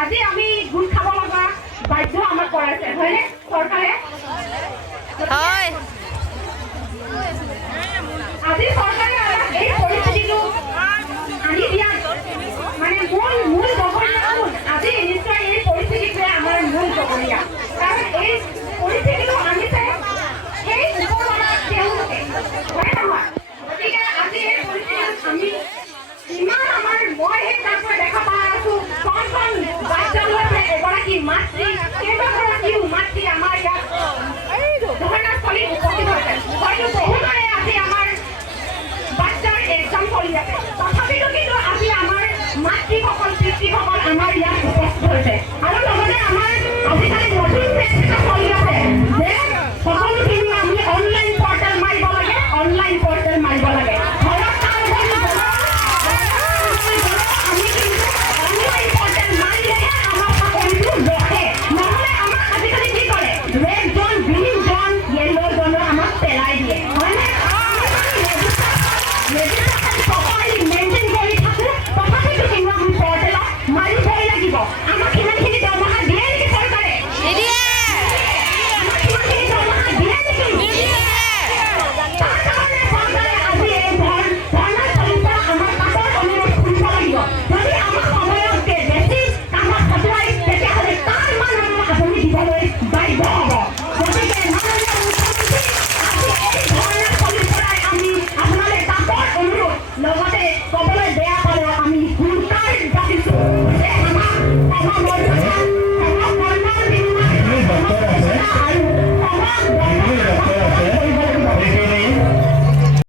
আজি আমি গোট খাব লগা বাধ্য আমাক কৰাইছে হয়নে চৰকাৰে হয় আজি চৰকাৰে এই পৰিস্থিতিটো আনি দিয়া মানে মূল জগৰীয়া কোন আজি নিশ্চয় এই পৰিস্থিতিটোৱে আমাৰ মূল জগৰীয়া কাৰণ এই পৰিস্থিতিটো আনিছে সেই ওপৰৱালা তেওঁলোকে হয় নহয় গতিকে আজি এই পৰিস্থিতিত আমি ইমান আমাৰ মই সেই তাৰপৰা দেখা পাই আছো কণ বাচ্চাবোৰে এগৰাকী মাতৃ কেইবাগৰাকীও মাতৃ আমাৰ ইয়াত ঘটনাস্থলীত উপস্থিত হৈছে হয়তো বহুতৰে আজি আমাৰ বাচ্চাৰ এক্সাম চলি আছে তথাপিতো কিন্তু আজি আমাৰ মাতৃসকল পিতৃসকল আমাৰ ইয়াত উপস্থিত হৈছে আৰু লগতে আমাৰ আজিকালি নতুন চেষ্টা চলি আছে যে সকলোখিনি আমি অনলাইন পৰ্টেল মাৰিব লাগে অনলাইন পৰ্টেল মাৰিব লাগে ঘৰত কাম কৰি আমি কিন্তু অনলাইন পৰ্টেল মাৰিলেহে আমাৰ চাকৰিটো ৰখে নহ'লে আমাক আজিকালি কি কৰে ৰেড জন গ্ৰীণ জন য়েল্ল' জনৰ আমাক পেলাই দিয়ে হয়নে মেইনটেইন কৰি থাকোঁ তথাপিতো কিন্তু আমি পৰ্টেলত মাৰিবই লাগিব আমাক সিমানখিনি দৰমহা দিয়ে নেকি চৰকাৰে আমাক সিমানখিনি দৰমহা দিয়ে নেকি তাৰ কাৰণে চৰকাৰে আজি এই ধৰ্ণাস্থলীৰ পৰা আমাৰ কামৰ অনুৰোধ শুনিব লাগিব যদি আমাক সময়তকে বেছি কামত খটুৱাই তেতিয়াহ'লে তাৰ মান আপুনি দিবলৈ বাধ্য হ'ব গতিকে মাননীয় মুখ্যমন্ত্ৰী আজি এই ধৰ্ণাস্থলীৰ পৰাই আমি আপোনালৈ কামৰ অনুৰোধ লগতে ক'বলৈ